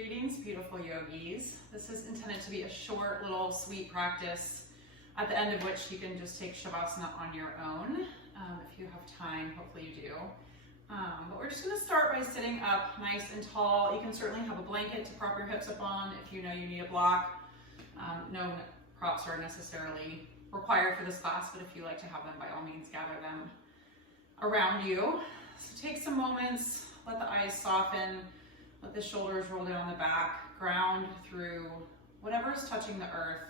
Greetings, beautiful yogis. This is intended to be a short, little, sweet practice, at the end of which you can just take Savasana on your own, if you have time. Hopefully you do. But we're just going to start by sitting up nice and tall. You can certainly have a blanket to prop your hips up on if you know you need a block. No props are necessarily required for this class, but if you like to have them, by all means, gather them around you. So take some moments, let the eyes soften, let the shoulders roll down the back, ground through whatever is touching the earth,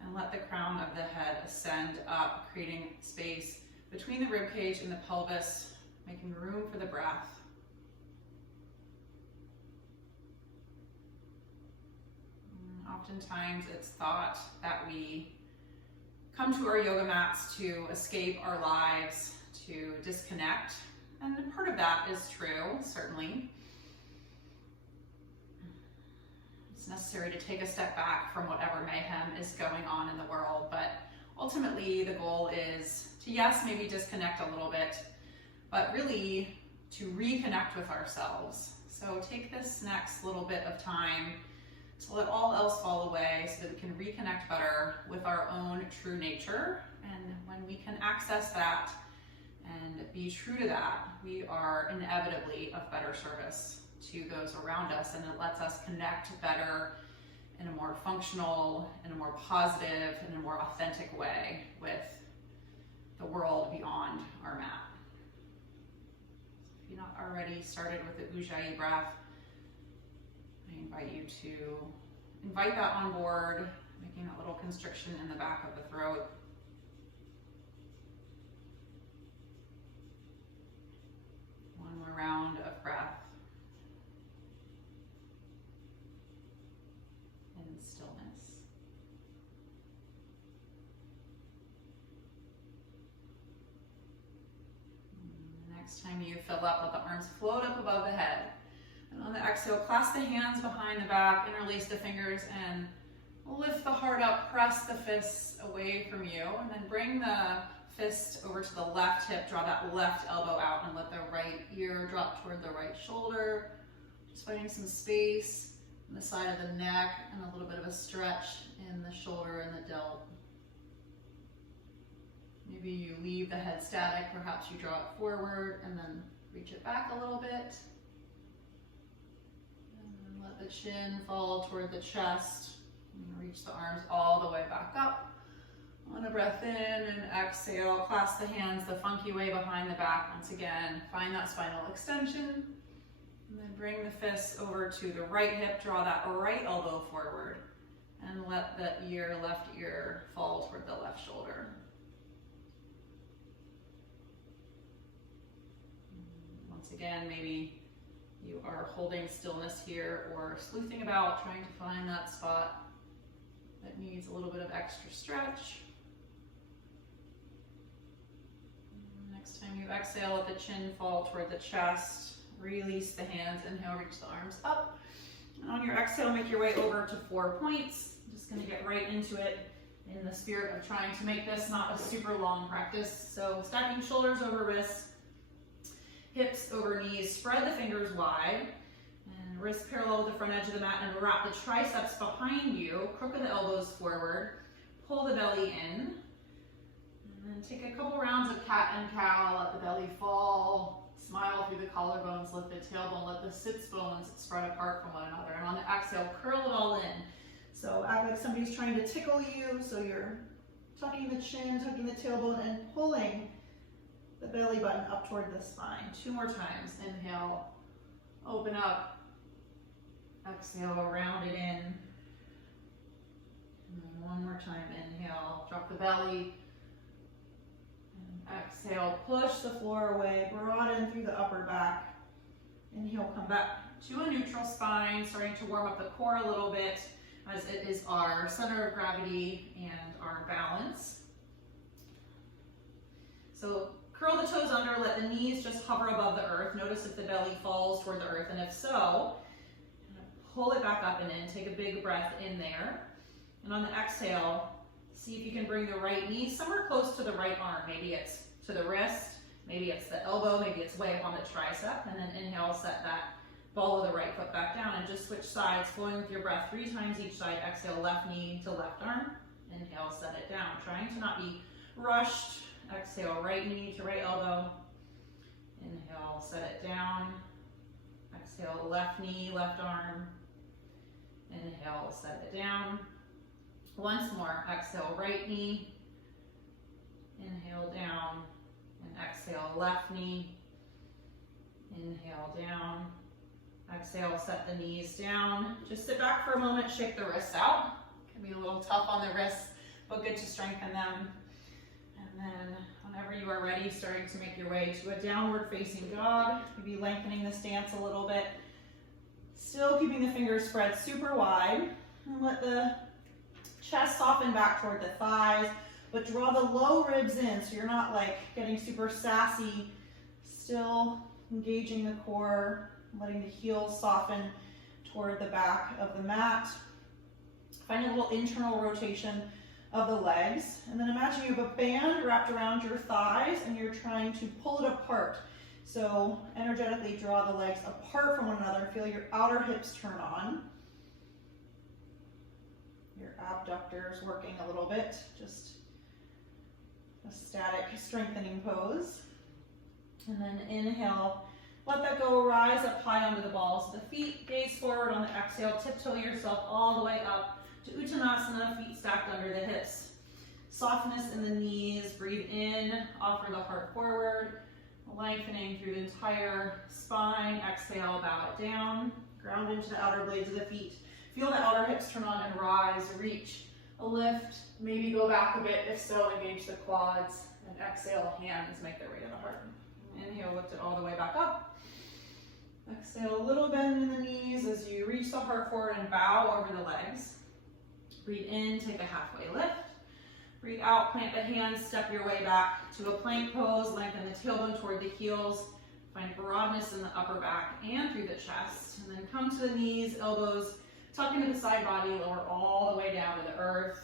and let the crown of the head ascend up, creating space between the rib cage and the pelvis, making room for the breath. Oftentimes it's thought that we come to our yoga mats to escape our lives, to disconnect, and part of that is true, certainly. It's necessary to take a step back from whatever mayhem is going on in the world, but ultimately the goal is to, yes, maybe disconnect a little bit, but really to reconnect with ourselves. So take this next little bit of time to let all else fall away so that we can reconnect better with our own true nature. And when we can access that and be true to that, we are inevitably of better service to those around us, and it lets us connect better in a more functional, in a more positive, in a more authentic way with the world beyond our mat. So if you're not already started with the Ujjayi breath, I invite you to invite that on board, making that little constriction in the back of the throat. One more round of breath. And stillness. Next time you fill up, let the arms float up above the head. And on the exhale, clasp the hands behind the back, interlace the fingers, and lift the heart up, press the fists away from you, and then bring the fist over to the left hip, draw that left elbow out, and let the right ear drop toward the right shoulder. Just finding some space on the side of the neck, and a little bit of a stretch in the shoulder and the delt. Maybe you leave the head static, perhaps you draw it forward, and then reach it back a little bit. Let the chin fall toward the chest. And reach the arms all the way back up. On a breath in and exhale, clasp the hands the funky way behind the back. Once again, find that spinal extension. And then bring the fists over to the right hip. Draw that right elbow forward. And let the left ear fall toward the left shoulder. Once again, maybe you are holding stillness here or sleuthing about, trying to find that spot that needs a little bit of extra stretch. Next time you exhale, let the chin fall toward the chest. Release the hands. Inhale, reach the arms up. And on your exhale, make your way over to 4 points. I'm just going to get right into it in the spirit of trying to make this not a super long practice. So stacking shoulders over wrists, hips over knees, spread the fingers wide, and wrists parallel with the front edge of the mat, and wrap the triceps behind you, crook of the elbows forward, pull the belly in, and then take a couple rounds of cat and cow, let the belly fall, smile through the collarbones, lift the tailbone, let the sits bones spread apart from one another, and on the exhale, curl it all in. So act like somebody's trying to tickle you, so you're tucking the chin, tucking the tailbone, and pulling the belly button up toward the spine. 2 more times. Inhale, open up. Exhale, round it in. And then 1 more time. Inhale, drop the belly. And exhale, push the floor away, broaden through the upper back. Inhale, come back to a neutral spine, starting to warm up the core a little bit, as it is our center of gravity and our balance. So curl the toes under, let the knees just hover above the earth. Notice if the belly falls toward the earth, and if so, pull it back up and in. Take a big breath in there. And on the exhale, see if you can bring the right knee somewhere close to the right arm. Maybe it's to the wrist, maybe it's the elbow, maybe it's way up on the tricep. And then inhale, set that Follow the right foot back down and just switch sides, flowing with your breath 3 times each side. Exhale, left knee to left arm. Inhale, set it down. Trying to not be rushed. Exhale, right knee to right elbow. Inhale, set it down. Exhale, left knee, left arm. Inhale, set it down. Once more, exhale, right knee. Inhale, down. And exhale, left knee. Inhale, down. Exhale, set the knees down. Just sit back for a moment, shake the wrists out. Can be a little tough on the wrists, but good to strengthen them. And then whenever you are ready, starting to make your way to a downward facing dog. Maybe lengthening the stance a little bit. Still keeping the fingers spread super wide. And let the chest soften back toward the thighs, but draw the low ribs in so you're not like getting super sassy. Still engaging the core, letting the heels soften toward the back of the mat. Find a little internal rotation of the legs. And then imagine you have a band wrapped around your thighs and you're trying to pull it apart. So energetically draw the legs apart from one another. Feel your outer hips turn on. Your abductors working a little bit. Just a static strengthening pose. And then inhale. Let that go, rise up high onto the balls of the feet, gaze forward on the exhale, tiptoe yourself all the way up to Uttanasana, feet stacked under the hips. Softness in the knees, breathe in, offer the heart forward, lengthening through the entire spine. Exhale, bow it down, ground into the outer blades of the feet. Feel the outer hips turn on and rise, reach, a lift, maybe go back a bit, if so, engage the quads, and exhale, hands make their way to the heart. Inhale, lift it all the way back up. Exhale, a little bend in the knees as you reach the heart forward and bow over the legs. Breathe in, take a halfway lift. Breathe out, plant the hands, step your way back to a plank pose, lengthen the tailbone toward the heels. Find broadness in the upper back and through the chest. And then come to the knees, elbows, tuck into the side body, lower all the way down to the earth.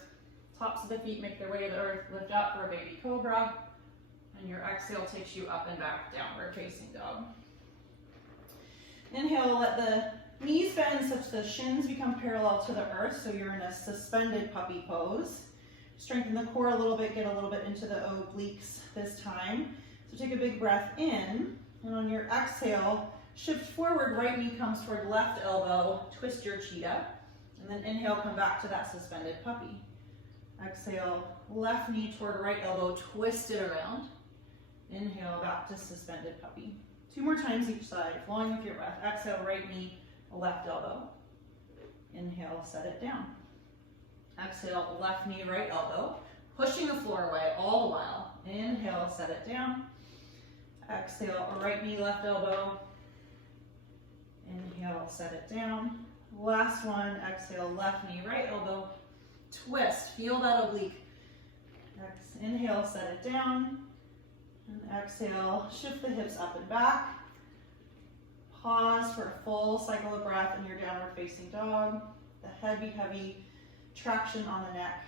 Tops of the feet make their way to the earth, lift up for a baby cobra. And your exhale takes you up and back, downward facing dog. Inhale, let the knees bend such the shins become parallel to the earth, so you're in a suspended puppy pose. Strengthen the core a little bit, get a little bit into the obliques this time. So take a big breath in, and on your exhale, shift forward, right knee comes toward left elbow, twist your cheetah, and then inhale, come back to that suspended puppy. Exhale, left knee toward right elbow, twist it around. Inhale, back to suspended puppy. 2 more times each side, flowing with your breath. Exhale, right knee, left elbow. Inhale, set it down. Exhale, left knee, right elbow. Pushing the floor away all the while. Inhale, set it down. Exhale, right knee, left elbow. Inhale, set it down. Last one, exhale, left knee, right elbow. Twist, feel that oblique. Inhale, set it down. And exhale, shift the hips up and back. Pause for a full cycle of breath in your downward facing dog. The head be heavy, traction on the neck.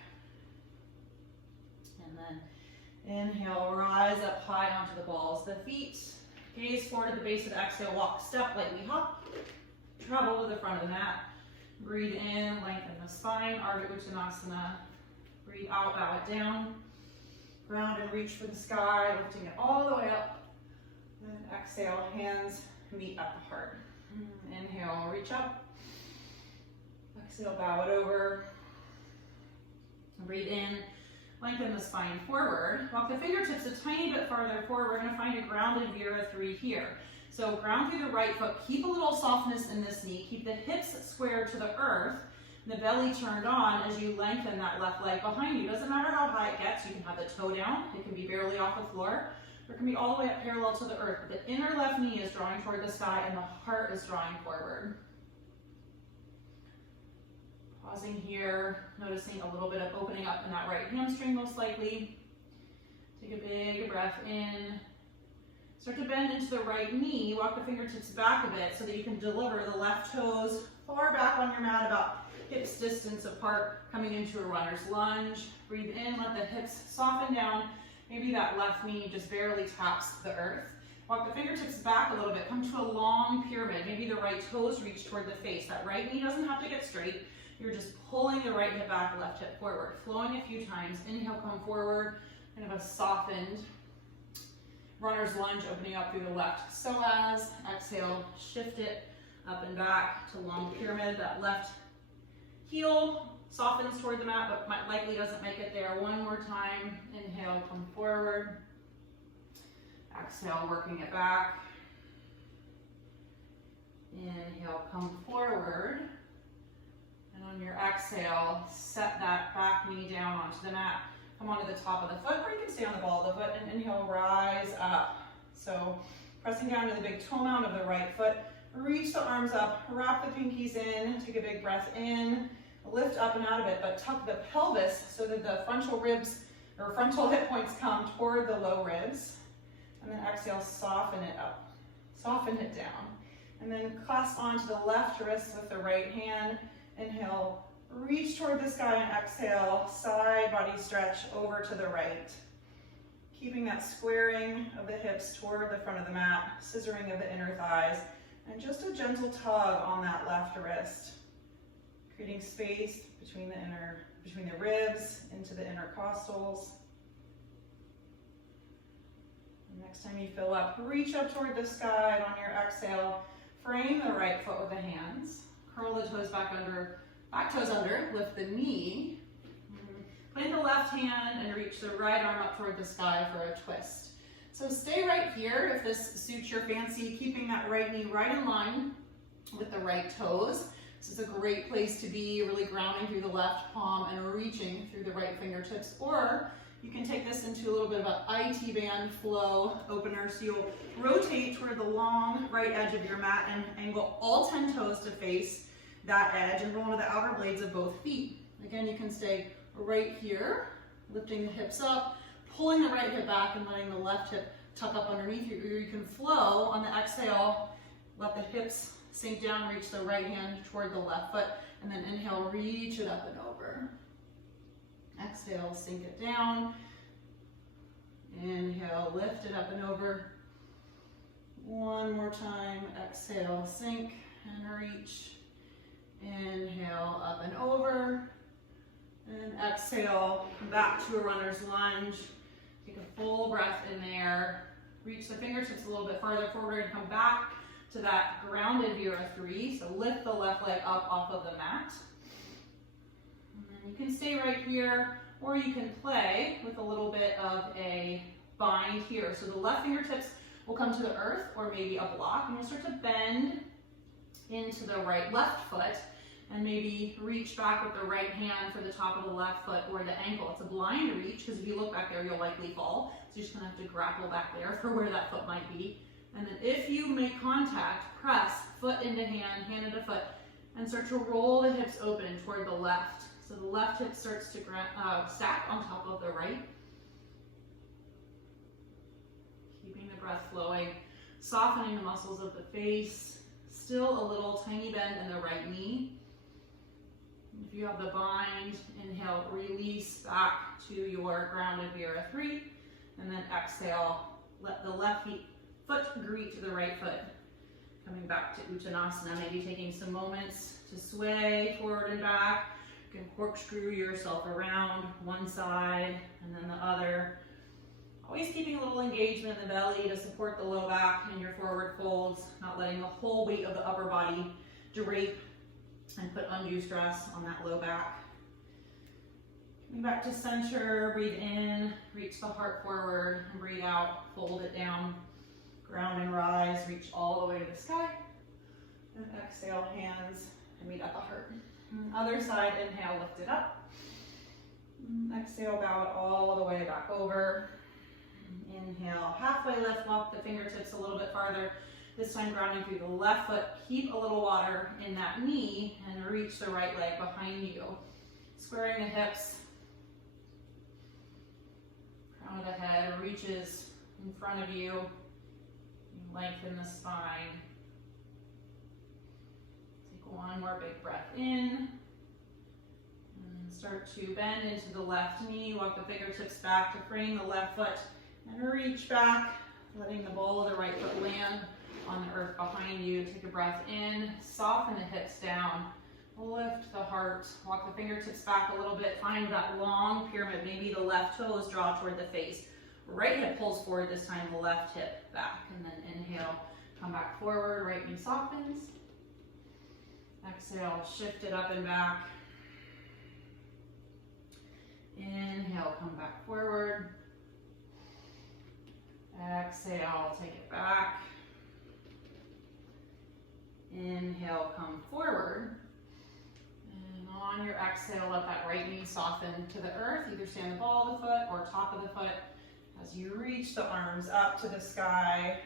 And then inhale, rise up high onto the balls of the feet. Gaze forward at the base of the exhale, walk, step, lightly hop. Travel to the front of the mat. Breathe in, lengthen the spine, Ardha Uttanasana. Breathe out, bow it down. Ground and reach for the sky, lifting it all the way up. Then exhale, hands meet at the heart. Inhale, reach up. Exhale, bow it over. Breathe in, lengthen the spine forward. Walk the fingertips a tiny bit farther forward. We're going to find a grounded Vira 3 here. So ground through the right foot. Keep a little softness in this knee. Keep the hips square to the earth. The belly turned on as you lengthen that left leg behind you. Doesn't matter how high it gets. You can have the toe down. It can be barely off the floor. Or it can be all the way up parallel to the earth. The inner left knee is drawing toward the sky and the heart is drawing forward. Pausing here, noticing a little bit of opening up in that right hamstring most likely. Take a big breath in. Start to bend into the right knee. Walk the fingertips back a bit so that you can deliver the left toes far back on your mat, about hips distance apart, coming into a runner's lunge. Breathe in, let the hips soften down. Maybe that left knee just barely taps the earth. Walk the fingertips back a little bit. Come to a long pyramid. Maybe the right toes reach toward the face. That right knee doesn't have to get straight. You're just pulling the right hip back, left hip forward. Flowing a few times. Inhale, come forward. Kind of a softened runner's lunge, opening up through the left psoas. Exhale, shift it up and back to long pyramid. That left heel softens toward the mat, but likely doesn't make it there. One more time. Inhale, come forward. Exhale, working it back. Inhale, come forward. And on your exhale, set that back knee down onto the mat. Come onto the top of the foot, or you can stay on the ball of the foot, and inhale, rise up. So pressing down to the big toe mound of the right foot. Reach the arms up, wrap the pinkies in, take a big breath in, lift up and out of it, but tuck the pelvis so that the frontal ribs or frontal hip points come toward the low ribs. And then exhale, soften it up, soften it down. And then clasp onto the left wrist with the right hand. Inhale, reach toward the sky, and exhale, side body stretch over to the right. Keeping that squaring of the hips toward the front of the mat, scissoring of the inner thighs, and just a gentle tug on that left wrist, creating space between the ribs into the intercostals. And next time you fill up, reach up toward the sky, and on your exhale, frame the right foot with the hands. Curl the toes back toes under, lift the knee. Plant the left hand and reach the right arm up toward the sky for a twist. So stay right here if this suits your fancy, keeping that right knee right in line with the right toes. This is a great place to be, really grounding through the left palm and reaching through the right fingertips. Or you can take this into a little bit of an IT band flow opener. So you'll rotate toward the long right edge of your mat and angle all 10 toes to face that edge and roll into the outer blades of both feet. Again, you can stay right here, lifting the hips up, pulling the right hip back and letting the left hip tuck up underneath you. Or you can flow on the exhale, let the hips sink down, reach the right hand toward the left foot, and then inhale, reach it up and over. Exhale, sink it down. Inhale, lift it up and over. One more time, exhale, sink and reach. Inhale, up and over. And exhale, back to a runner's lunge. Take a full breath in there. Reach the fingertips a little bit farther forward and come back to that grounded Vira 3. So lift the left leg up off of the mat. And then you can stay right here, or you can play with a little bit of a bind here. So the left fingertips will come to the earth, or maybe a block, and you'll start to bend into the left foot, and maybe reach back with the right hand for the top of the left foot or the ankle. It's a blind reach, because if you look back there, you'll likely fall. So you're just gonna have to grapple back there for where that foot might be. And then if you make contact, press foot into hand, hand into foot, and start to roll the hips open toward the left. So the left hip starts to stack on top of the right. Keeping the breath flowing, softening the muscles of the face. Still a little tiny bend in the right knee. If you have the bind, inhale, release back to your grounded Vira 3. And then exhale, let the left foot greet the right foot. Coming back to Uttanasana, maybe taking some moments to sway forward and back. You can corkscrew yourself around one side and then the other. Always keeping a little engagement in the belly to support the low back and your forward folds, not letting the whole weight of the upper body drape and put undue stress on that low back. Coming back to center, breathe in, reach the heart forward, and breathe out, fold it down. Ground and rise, reach all the way to the sky. And exhale, hands, and meet at the heart. Other side, inhale, lift it up. Exhale, bow it all the way back over. Inhale, halfway lift, walk the fingertips a little bit farther. This time grounding through the left foot. Keep a little water in that knee and reach the right leg behind you. Squaring the hips. Crown of the head reaches in front of you. Lengthen the spine. Take one more big breath in. And start to bend into the left knee. Walk the fingertips back to frame the left foot. And reach back. letting the ball of the right foot land on the earth behind you. Take a breath in, soften the hips down, lift the heart, walk the fingertips back a little bit, find that long pyramid. Maybe the left toes draw toward the face. Right hip pulls forward this time, the left hip back, and then inhale, come back forward, right knee softens. Exhale, shift it up and back. Inhale, come back forward. Exhale, take it back. Inhale, come forward. And on your exhale, let that right knee soften to the earth. Either stand the ball of the foot or top of the foot as you reach the arms up to the sky.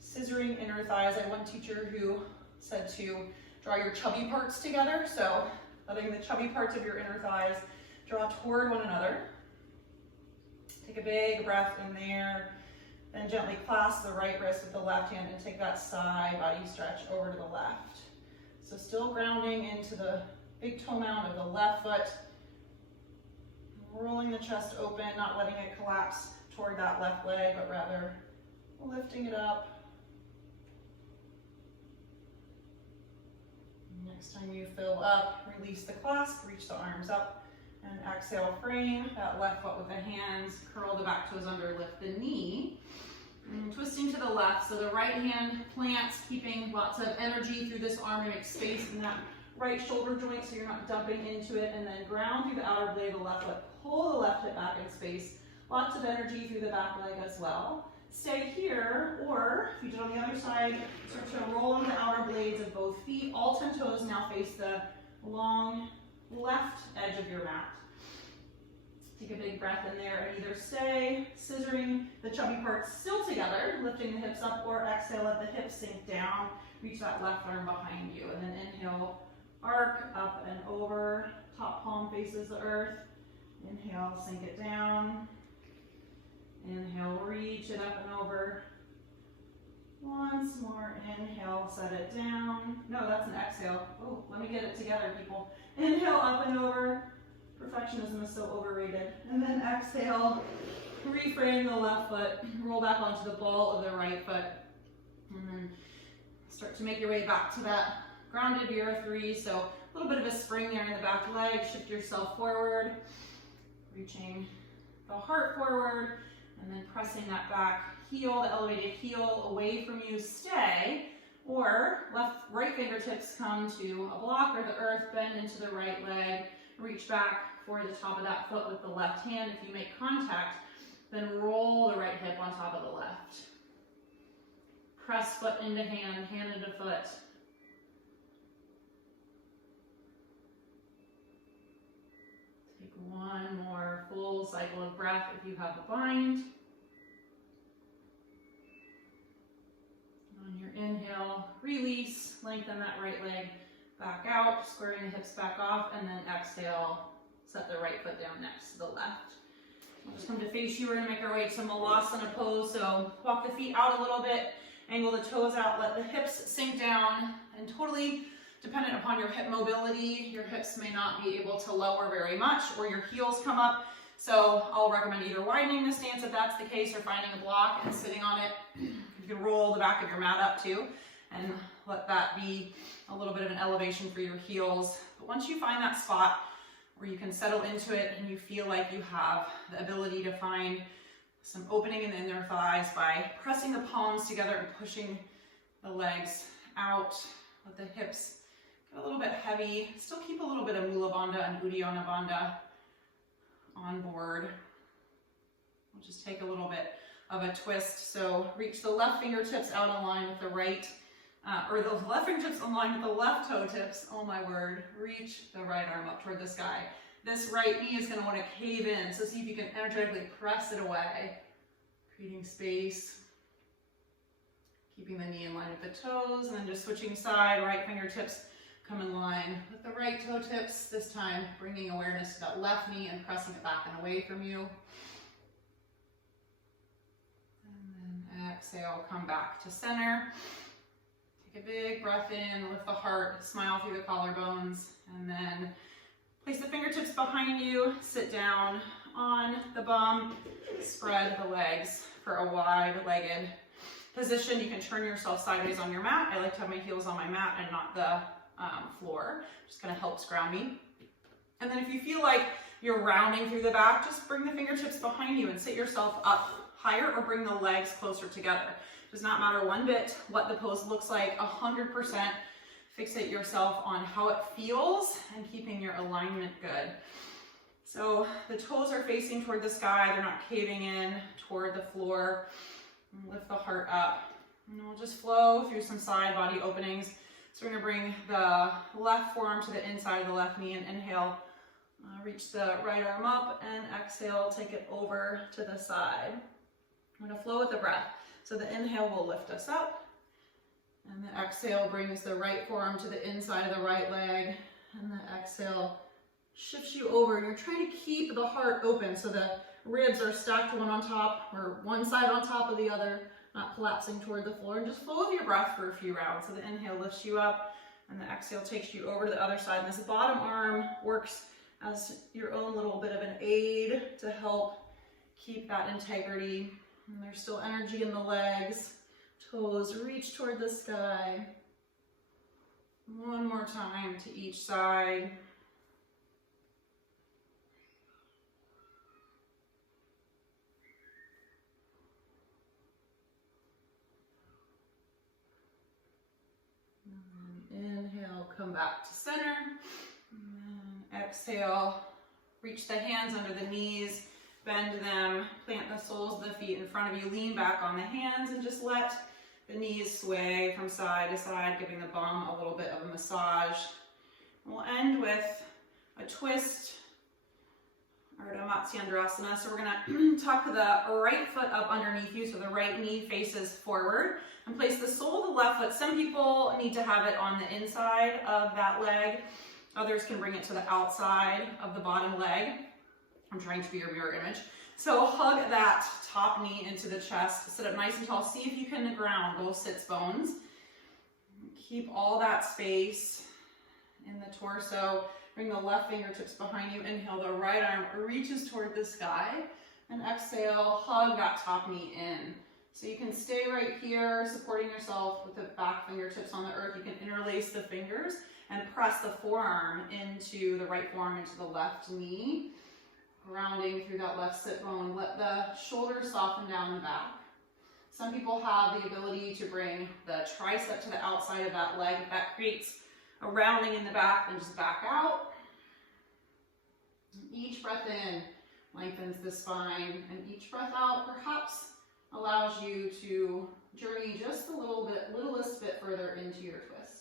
Scissoring inner thighs. I had one teacher who said to draw your chubby parts together. So letting the chubby parts of your inner thighs draw toward one another. Take a big breath in there. Then gently clasp the right wrist with the left hand and take that side body stretch over to the left. So still grounding into the big toe mound of the left foot. Rolling the chest open, not letting it collapse toward that left leg, but rather lifting it up. Next time you fill up, release the clasp, reach the arms up, and exhale, frame that left foot with the hands, curl the back toes under, lift the knee, and twisting to the left. So the right hand plants, keeping lots of energy through this arm, and make space in that right shoulder joint so you're not dumping into it, and then ground through the outer blade of the left foot, pull the left hip back in space, lots of energy through the back leg as well. Stay here, or if you did on the other side, start to roll on the outer blades of both feet. All 10 toes now face the long left edge of your mat. Take a big breath in there and either stay scissoring the chubby parts still together, lifting the hips up, or exhale, let the hips sink down, reach that left arm behind you, and then inhale, arc up and over, top palm faces the earth. Inhale, sink it down. Inhale, reach it up and over. Once more, inhale, set it down. No, that's an exhale. Oh, let me get it together, people. Inhale, up and over. Perfectionism is so overrated. And then exhale, reframe the left foot, roll back onto the ball of the right foot. And then start to make your way back to that grounded Vira 3. So a little bit of a spring there in the back leg. Shift yourself forward, reaching the heart forward, and then pressing that back heel, the elevated heel away from you, stay, or right fingertips come to a block or the earth, bend into the right leg, reach back for the top of that foot with the left hand. If you make contact, then roll the right hip on top of the left. Press foot into hand, hand into foot. Take one more full cycle of breath if you have the bind. On your inhale, release, lengthen that right leg back out, squaring the hips back off, and then exhale, set the right foot down next to the left. We'll just come to face you. We're gonna make our way to Savasana pose. So walk the feet out a little bit, angle the toes out, let the hips sink down, and totally dependent upon your hip mobility, your hips may not be able to lower very much, or your heels come up. So I'll recommend either widening the stance if that's the case, or finding a block and sitting on it. You can roll the back of your mat up too, and let that be a little bit of an elevation for your heels. But once you find that spot where you can settle into it and you feel like you have the ability to find some opening in the inner thighs by pressing the palms together and pushing the legs out, let the hips get a little bit heavy. Still keep a little bit of Mula Bandha and Uddiyana Bandha on board. We'll just take a little bit of a twist. So reach the left fingertips out in line with the right, or the left fingertips in line with the left toe tips. Oh my word. Reach the right arm up toward the sky. This right knee is going to want to cave in. So see if you can energetically press it away, creating space. Keeping the knee in line with the toes, and then just switching side, right fingertips come in line with the right toe tips. This time bringing awareness to that left knee and pressing it back and away from you. Exhale, come back to center. Take a big breath in, lift the heart, smile through the collarbones, and then place the fingertips behind you, sit down on the bum, spread the legs for a wide-legged position. You can turn yourself sideways on your mat. I like to have my heels on my mat and not the floor. Just kind of helps ground me. And then if you feel like you're rounding through the back, just bring the fingertips behind you and sit yourself up higher, or bring the legs closer together. Does not matter one bit what the pose looks like. 100% fixate yourself on how it feels and keeping your alignment good. So the toes are facing toward the sky. They're not caving in toward the floor. Lift the heart up. And we'll just flow through some side body openings. So we're going to bring the left forearm to the inside of the left knee and inhale. Reach the right arm up, and exhale, take it over to the side. We're going to flow with the breath. So the inhale will lift us up, and the exhale brings the right forearm to the inside of the right leg, and the exhale shifts you over. You're trying to keep the heart open so the ribs are stacked one on top, or one side on top of the other, not collapsing toward the floor. And just flow with your breath for a few rounds. So the inhale lifts you up, and the exhale takes you over to the other side. And this bottom arm works as your own little bit of an aid to help keep that integrity. And there's still energy in the legs. Toes reach toward the sky. One more time to each side. Inhale, come back to center. And exhale, reach the hands under the knees, bend them, plant the soles of the feet in front of you, lean back on the hands, and just let the knees sway from side to side, giving the bum a little bit of a massage. We'll end with a twist, Ardha Matsyendrasana. So we're going to tuck the right foot up underneath you, so the right knee faces forward, and place the sole of the left foot. Some people need to have it on the inside of that leg. Others can bring it to the outside of the bottom leg. I'm trying to be your mirror image. So hug that top knee into the chest. Sit up nice and tall. See if you can ground both sits bones. Keep all that space in the torso. Bring the left fingertips behind you. Inhale, the right arm reaches toward the sky. And exhale, hug that top knee in. So you can stay right here, supporting yourself with the back fingertips on the earth. You can interlace the fingers and press the forearm into the right forearm into the left knee. Grounding through that left sit bone. Let the shoulders soften down the back. Some people have the ability to bring the tricep to the outside of that leg. That creates a rounding in the back, and just back out. Each breath in lengthens the spine, and each breath out perhaps allows you to journey just a littlest bit further into your twist.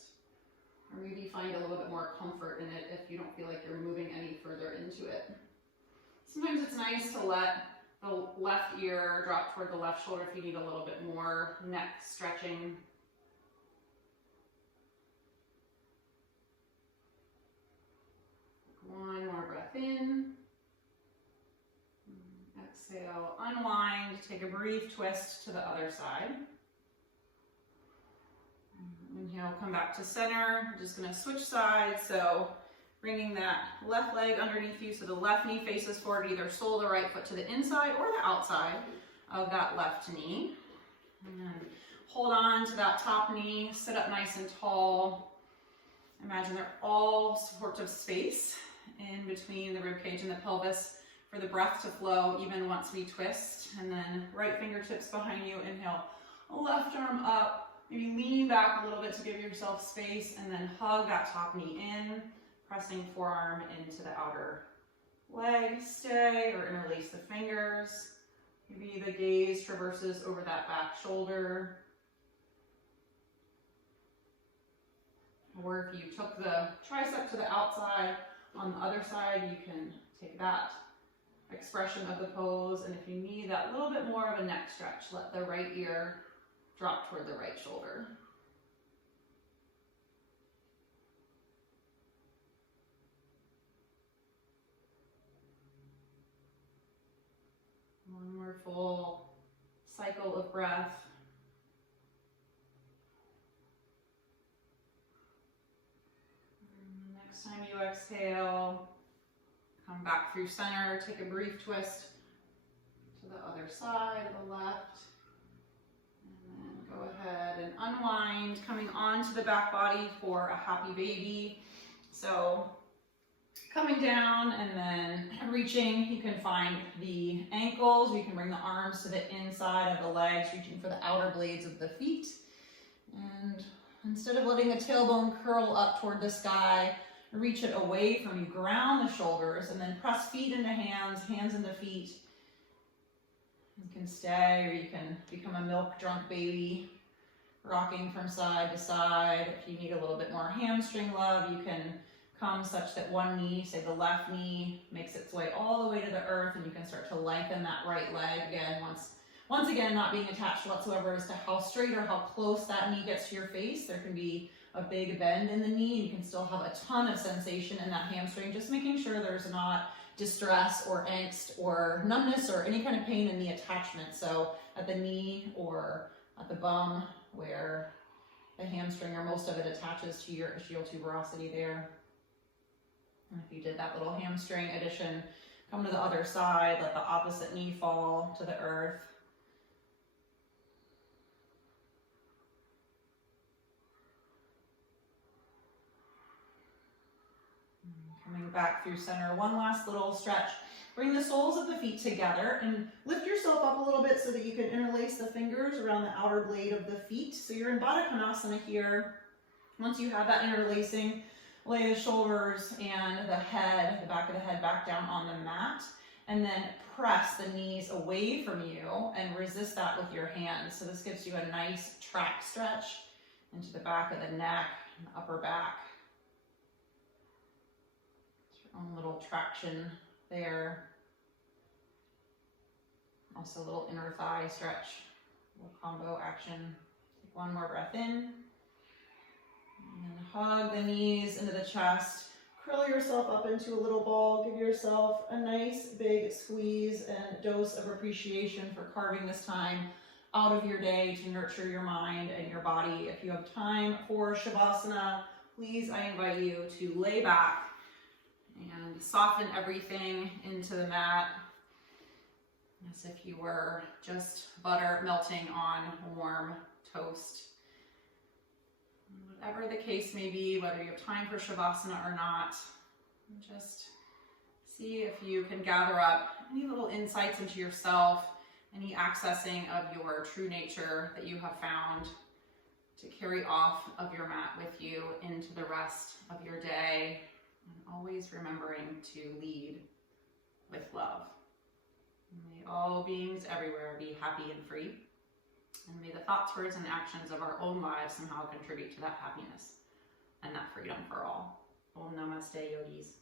Or maybe find a little bit more comfort in it if you don't feel like you're moving any further into it. Sometimes it's nice to let the left ear drop toward the left shoulder if you need a little bit more neck stretching. One more breath in. Exhale, unwind, take a brief twist to the other side. Inhale, come back to center. We're just going to switch sides. So bringing that left leg underneath you so the left knee faces forward, either sole the right foot to the inside or the outside of that left knee. And then hold on to that top knee, sit up nice and tall. Imagine they're all supportive space in between the rib cage and the pelvis for the breath to flow even once we twist. And then right fingertips behind you, inhale, left arm up, maybe lean back a little bit to give yourself space, and then hug that top knee in. Pressing forearm into the outer leg, stay, or interlace the fingers. Maybe the gaze traverses over that back shoulder. Or if you took the tricep to the outside on the other side, you can take that expression of the pose. And if you need that little bit more of a neck stretch, let the right ear drop toward the right shoulder. One more full cycle of breath. And next time you exhale, come back through center, take a brief twist to the other side, the left. And then go ahead and unwind, coming onto the back body for a happy baby. So coming down and then reaching, you can find the ankles, you can bring the arms to the inside of the legs, reaching for the outer blades of the feet. And instead of letting the tailbone curl up toward the sky, reach it away from you, ground the shoulders, and then press feet into hands, hands into feet. You can stay, or you can become a milk-drunk baby, rocking from side to side. If you need a little bit more hamstring love, you can come such that one knee, say the left knee, makes its way all the way to the earth, and you can start to lengthen that right leg again. Once again, not being attached whatsoever as to how straight or how close that knee gets to your face. There can be a big bend in the knee, and you can still have a ton of sensation in that hamstring, just making sure there's not distress or angst or numbness or any kind of pain in the attachment. So at the knee or at the bum where the hamstring or most of it attaches to your ischial tuberosity there. And if you did that little hamstring addition, come to the other side, let the opposite knee fall to the earth. Coming back through center, one last little stretch. Bring the soles of the feet together and lift yourself up a little bit so that you can interlace the fingers around the outer blade of the feet. So you're in Baddha Konasana here. Once you have that interlacing, lay the shoulders and the head, the back of the head back down on the mat, and then press the knees away from you and resist that with your hands. So this gives you a nice track stretch into the back of the neck and the upper back. Own little traction there. Also a little inner thigh stretch, little combo action. Take one more breath in. And then hug the knees into the chest. Curl yourself up into a little ball. Give yourself a nice big squeeze and dose of appreciation for carving this time out of your day to nurture your mind and your body. If you have time for Savasana, please, I invite you to lay back and soften everything into the mat as if you were just butter melting on warm toast. Whatever the case may be, whether you have time for Shavasana or not, just see if you can gather up any little insights into yourself, any accessing of your true nature that you have found to carry off of your mat with you into the rest of your day. And always remembering to lead with love. May all beings everywhere be happy and free. And may the thoughts, words, and actions of our own lives somehow contribute to that happiness and that freedom for all. Om Namaste, yogis.